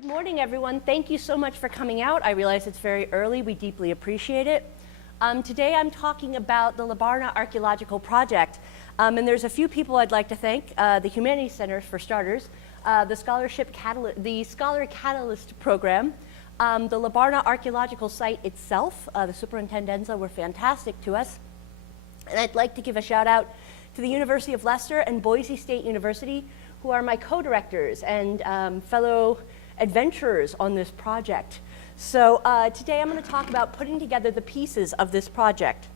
Good morning, everyone. Thank you so much for coming out. I realize it's very early. We deeply appreciate it. Today I'm talking about the Libarna Archaeological Project. And there's a few people I'd like to thank. The Humanities Center, for starters, the Scholar Catalyst Program, the Libarna Archaeological Site itself, the Superintendenza were fantastic to us. And I'd like to give a shout out to the University of Leicester and Boise State University, who are my co-directors and fellow adventurers on this project. So today I'm going to talk about putting together the pieces of this project.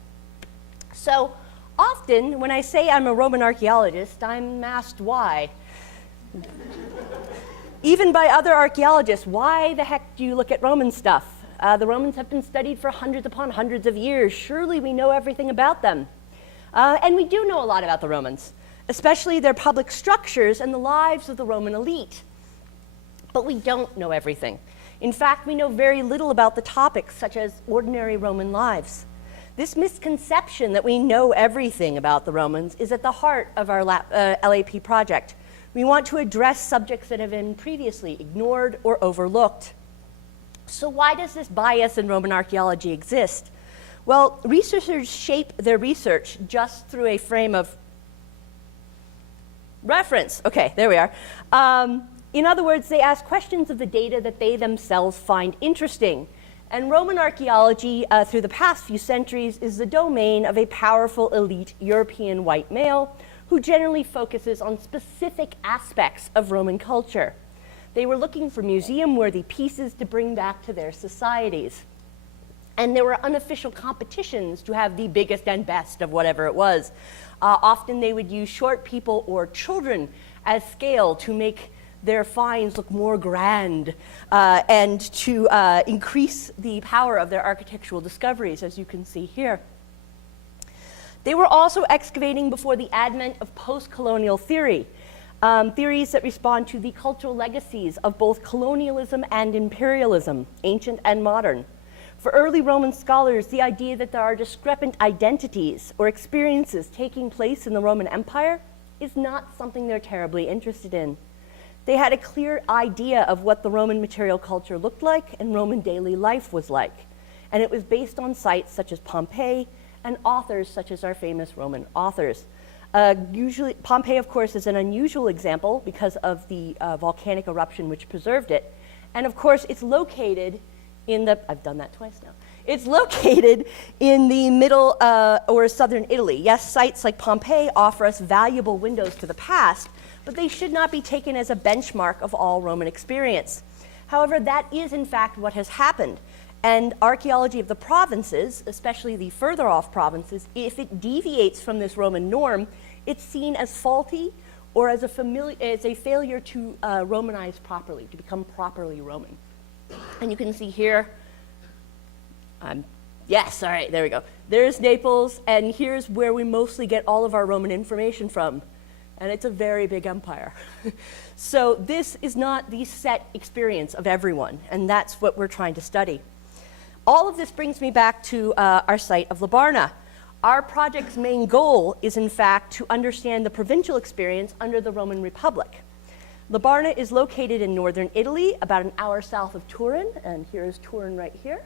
So often when I say I'm a Roman archaeologist, I'm asked why. Even by other archaeologists, why the heck do you look at Roman stuff? The Romans have been studied for hundreds upon hundreds of years. Surely we know everything about them. And we do know a lot about the Romans, especially their public structures and the lives of the Roman elite. But we don't know everything. In fact, we know very little about the topics such as ordinary Roman lives. This misconception that we know everything about the Romans is at the heart of our LAP project. We want to address subjects that have been previously ignored or overlooked. So why does this bias in Roman archaeology exist? Well, researchers shape their research just through a frame of reference. Okay, there we are. In other words, they ask questions of the data that they themselves find interesting. And Roman archaeology, through the past few centuries, is the domain of a powerful elite European white male who generally focuses on specific aspects of Roman culture. They were looking for museum-worthy pieces to bring back to their societies. And there were unofficial competitions to have the biggest and best of whatever it was. Often they would use short people or children as scale to make their finds look more grand and to increase the power of their architectural discoveries, as you can see here. They were also excavating before the advent of post-colonial theory, theories that respond to the cultural legacies of both colonialism and imperialism, ancient and modern. For early Roman scholars, the idea that there are discrepant identities or experiences taking place in the Roman Empire is not something they're terribly interested in. They had a clear idea of what the Roman material culture looked like and Roman daily life was like. And it was based on sites such as Pompeii and authors such as our famous Roman authors. Usually, Pompeii, of course, is an unusual example because of the volcanic eruption which preserved it. And of course, it's located in the, I've done that twice now. It's located in the middle or southern Italy. Yes, sites like Pompeii offer us valuable windows to the past, but they should not be taken as a benchmark of all Roman experience. However, that is in fact what has happened. And archaeology of the provinces, especially the further off provinces, if it deviates from this Roman norm, it's seen as faulty or as a failure to Romanize properly, to become properly Roman. And you can see here, yes, all right, there we go. There's Naples, and here's where we mostly get all of our Roman information from. And it's a very big empire. So this is not the set experience of everyone, and that's what we're trying to study. All of this brings me back to our site of Libarna. Our project's main goal is, in fact, to understand the provincial experience under the Roman Republic. Libarna is located in northern Italy, about an hour south of Turin, and here's Turin right here,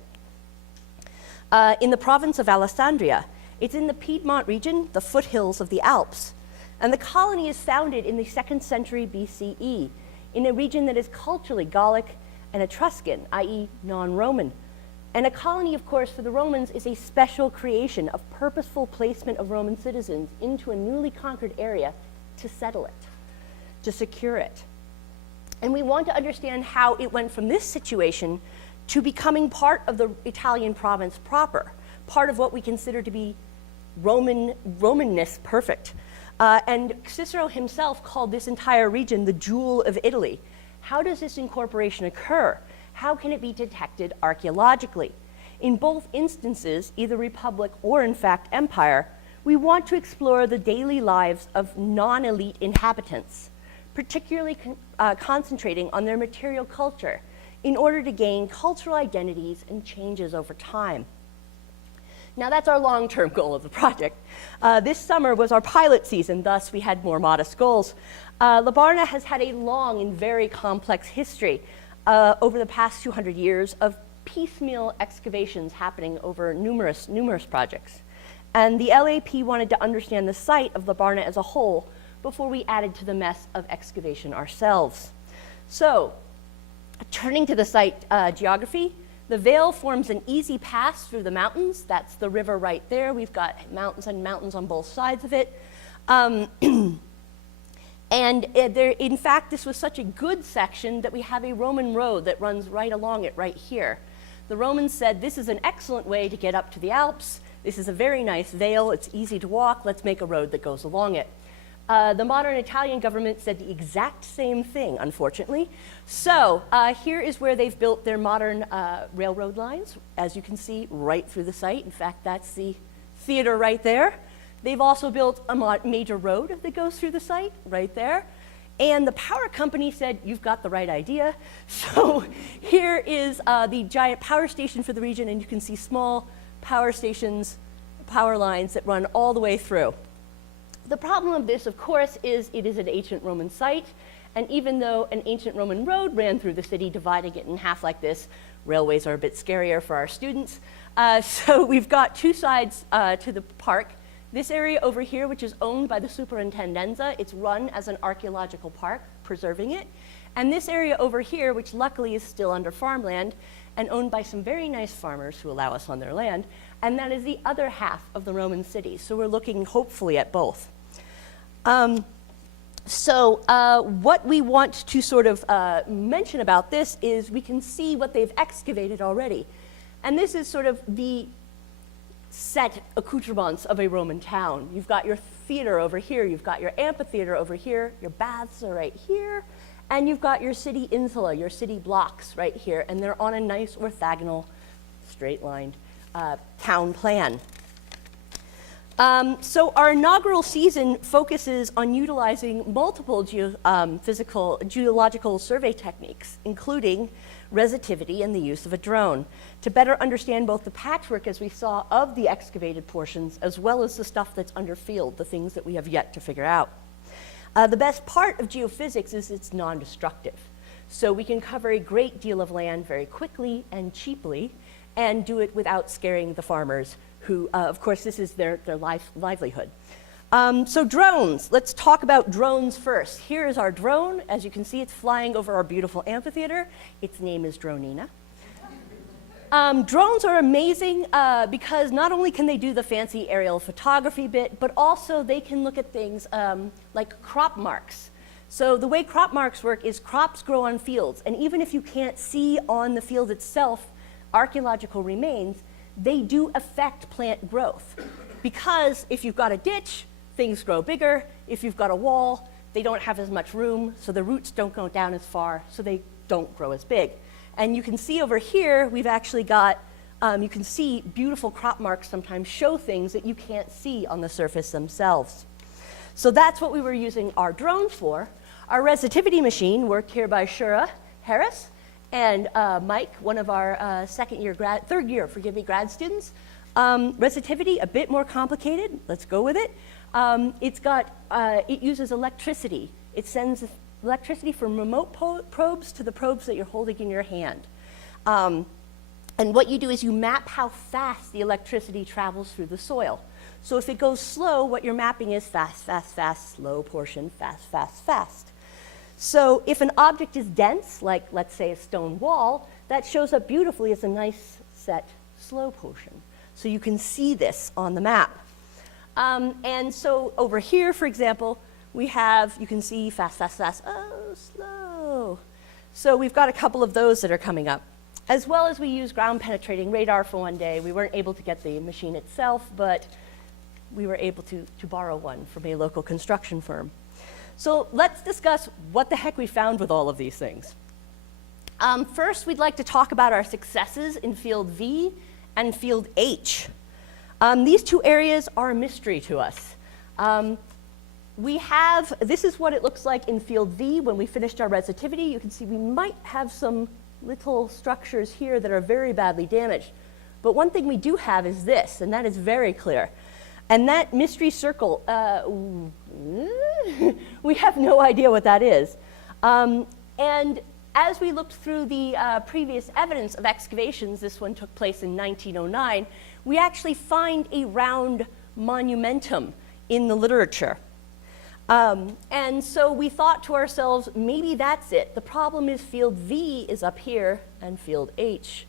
in the province of Alessandria. It's in the Piedmont region, the foothills of the Alps. And the colony is founded in the 2nd century BCE, in a region that is culturally Gallic and Etruscan, i.e. non-Roman. And a colony, of course, for the Romans is a special creation of purposeful placement of Roman citizens into a newly conquered area to settle it, to secure it. And we want to understand how it went from this situation to becoming part of the Italian province proper, part of what we consider to be Romanness perfect. And Cicero himself called this entire region the jewel of Italy. How does this incorporation occur? How can it be detected archaeologically? In both instances, either republic or in fact empire, we want to explore the daily lives of non-elite inhabitants, particularly concentrating on their material culture in order to gain cultural identities and changes over time. Now that's our long-term goal of the project. This summer was our pilot season, thus we had more modest goals. Libarna has had a long and very complex history. over the past 200 years of piecemeal excavations happening over numerous projects. And the LAP wanted to understand the site of Libarna as a whole before we added to the mess of excavation ourselves. So, turning to the site geography, the Vale forms an easy pass through the mountains. That's the river right there. We've got mountains and mountains on both sides of it. In fact, this was such a good section that we have a Roman road that runs right along it right here. The Romans said, this is an excellent way to get up to the Alps. This is a very nice vale. It's easy to walk. Let's make a road that goes along it. The modern Italian government said the exact same thing, unfortunately. So here is where they've built their modern railroad lines, as you can see, right through the site. In fact, that's the theater right there. They've also built a major road that goes through the site, right there. And the power company said, you've got the right idea. So here is the giant power station for the region, and you can see small power stations, power lines that run all the way through. The problem of this, of course, is it is an ancient Roman site, and even though an ancient Roman road ran through the city, dividing it in half like this, railways are a bit scarier for our students. So we've got two sides to the park. This area over here, which is owned by the Superintendenza, it's run as an archaeological park, preserving it. And this area over here, which luckily is still under farmland and owned by some very nice farmers who allow us on their land, and that is the other half of the Roman city. So we're looking hopefully at both. What we want to sort of mention about this is we can see what they've excavated already. And this is sort of the set accoutrements of a Roman town. You've got your theater over here, you've got your amphitheater over here, your baths are right here, and you've got your city insula, your city blocks right here, and they're on a nice orthogonal, straight-lined town plan. So our inaugural season focuses on utilizing multiple geological survey techniques, including resistivity and the use of a drone, to better understand both the patchwork, as we saw, of the excavated portions, as well as the stuff that's underfield, the things that we have yet to figure out. The best part of geophysics is it's non-destructive. So we can cover a great deal of land very quickly and cheaply, and do it without scaring the farmers, who, of course, this is their livelihood. So drones, let's talk about drones first. Here is our drone. As you can see, it's flying over our beautiful amphitheater. Its name is Dronina. Drones are amazing because not only can they do the fancy aerial photography bit, but also they can look at things like crop marks. So the way crop marks work is crops grow on fields, and even if you can't see on the field itself archaeological remains, they do affect plant growth. Because if you've got a ditch, things grow bigger. If you've got a wall, they don't have as much room, so the roots don't go down as far, so they don't grow as big. And you can see over here, we've actually got, you can see beautiful crop marks sometimes show things that you can't see on the surface themselves. So that's what we were using our drone for. Our resistivity machine worked here by Shura Harris and Mike, one of our third year grad students. Resistivity, a bit more complicated. Let's go with it. It uses electricity. It sends electricity from remote probes to the probes that you're holding in your hand. And what you do is you map how fast the electricity travels through the soil. So if it goes slow, what you're mapping is fast, fast, fast, slow portion, fast, fast, fast. So if an object is dense, like let's say a stone wall, that shows up beautifully as a nice set slow portion. So you can see this on the map. And so over here, for example, we have, you can see fast, fast, fast, oh, slow. So we've got a couple of those that are coming up. As well as we use ground penetrating radar for one day. We weren't able to get the machine itself, but we were able to borrow one from a local construction firm. So let's discuss what the heck we found with all of these things. First, we'd like to talk about our successes in field V and field H. These two areas are a mystery to us. This is what it looks like in field V when we finished our resistivity. You can see we might have some little structures here that are very badly damaged. But one thing we do have is this, and that is very clear. And that mystery circle, we have no idea what that is. And as we looked through the previous evidence of excavations, this one took place in 1909, we actually find a round monumentum in the literature. And so we thought to ourselves, maybe that's it. The problem is field V is up here, and field H,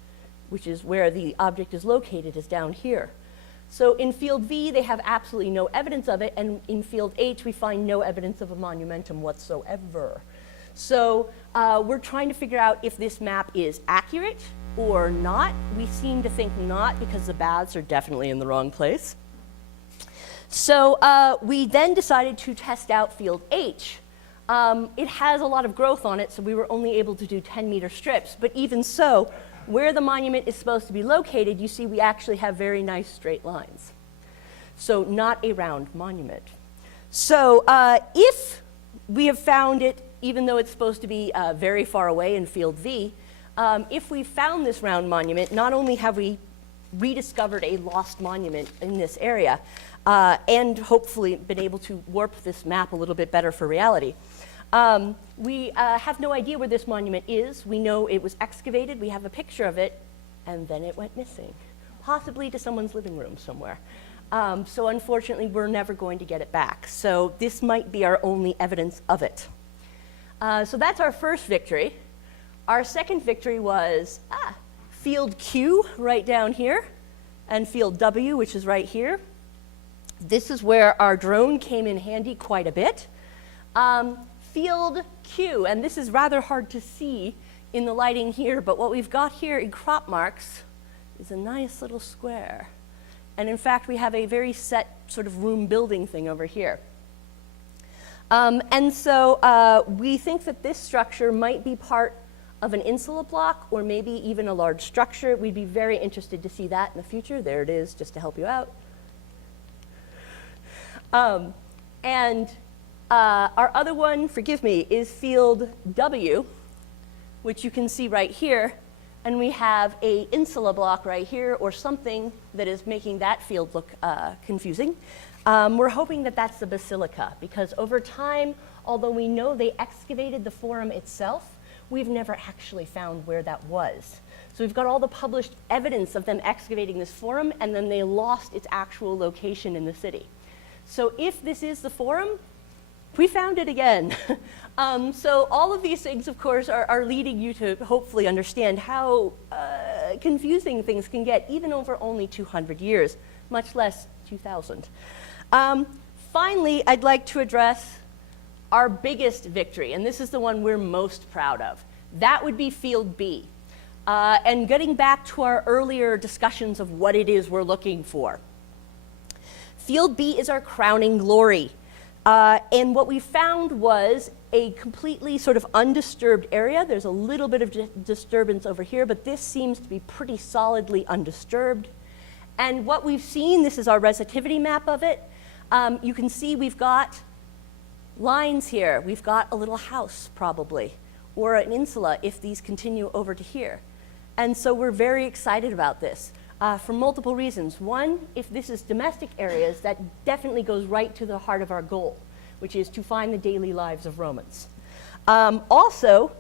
which is where the object is located, is down here. So in field V, they have absolutely no evidence of it, and in field H, we find no evidence of a monumentum whatsoever. So we're trying to figure out if this map is accurate or not. We seem to think not, because the baths are definitely in the wrong place. So we then decided to test out field H. It has a lot of growth on it, so we were only able to do 10-meter strips. But even so, where the monument is supposed to be located, you see we actually have very nice straight lines. So not a round monument. So if we have found it, even though it's supposed to be very far away in field V, if we found this round monument, not only have we rediscovered a lost monument in this area, and hopefully been able to warp this map a little bit better for reality. We have no idea where this monument is. We know it was excavated, we have a picture of it, and then it went missing, possibly to someone's living room somewhere. So unfortunately, we're never going to get it back. So this might be our only evidence of it. So that's our first victory. Our second victory was field Q right down here, and field W, which is right here. This is where our drone came in handy quite a bit. Field Q, and this is rather hard to see in the lighting here, but what we've got here in crop marks is a nice little square. And in fact, we have a very set sort of room building thing over here. And so we think that this structure might be part of an insula block, or maybe even a large structure. We'd be very interested to see that in the future. There it is, just to help you out. Our other one, forgive me, is field W, which you can see right here. And we have a insula block right here, or something that is making that field look confusing. We're hoping that that's the basilica, because over time, although we know they excavated the forum itself, we've never actually found where that was. So we've got all the published evidence of them excavating this forum, and then they lost its actual location in the city. So if this is the forum, we found it again. So all of these things, of course, are leading you to hopefully understand how confusing things can get, even over only 200 years, much less 2,000. Finally, I'd like to address our biggest victory, and this is the one we're most proud of. That would be field B. And getting back to our earlier discussions of what it is we're looking for. Field B is our crowning glory. And what we found was a completely sort of undisturbed area. There's a little bit of disturbance over here, but this seems to be pretty solidly undisturbed. And what we've seen, this is our resistivity map of it. You can see we've got lines here. We've got a little house, probably, or an insula if these continue over to here. And so we're very excited about this. For multiple reasons. One, if this is domestic areas, that definitely goes right to the heart of our goal, which is to find the daily lives of Romans. Also,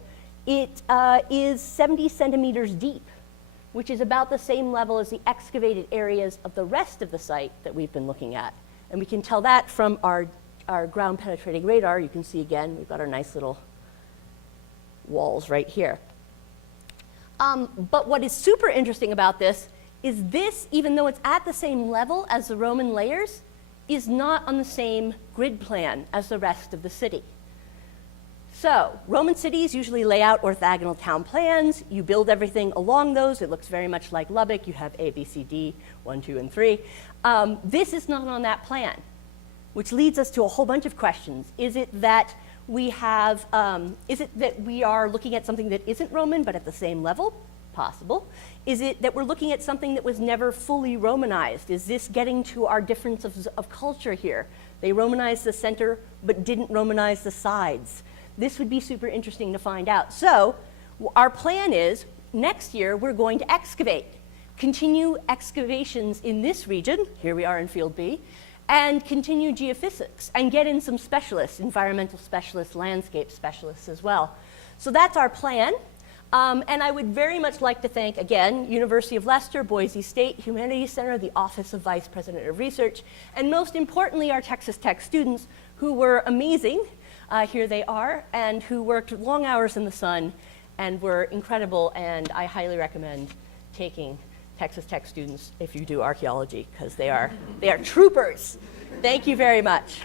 it is 70 centimeters deep, which is about the same level as the excavated areas of the rest of the site that we've been looking at. And we can tell that from our ground penetrating radar. You can see again, we've got our nice little walls right here. But what is super interesting about this is this, even though it's at the same level as the Roman layers, is not on the same grid plan as the rest of the city. So, Roman cities usually lay out orthogonal town plans. You build everything along those. It looks very much like Lubbock. You have A, B, C, D, 1, 2, and 3. This is not on that plan, which leads us to a whole bunch of questions. Is it that we have, is it that we are looking at something that isn't Roman but at the same level? Possible. Is it that we're looking at something that was never fully Romanized? Is this getting to our difference of culture here? They Romanized the center but didn't Romanize the sides. This would be super interesting to find out. So our plan is next year we're going to excavate, continue excavations in this region, here we are in field B, and continue geophysics and get in some specialists, environmental specialists, landscape specialists as well. So that's our plan. And I would very much like to thank, again, University of Leicester, Boise State Humanities Center, the Office of Vice President of Research, and most importantly, our Texas Tech students who were amazing. Here they are, and who worked long hours in the sun and were incredible, and I highly recommend taking Texas Tech students if you do archaeology, because they are troopers. Thank you very much.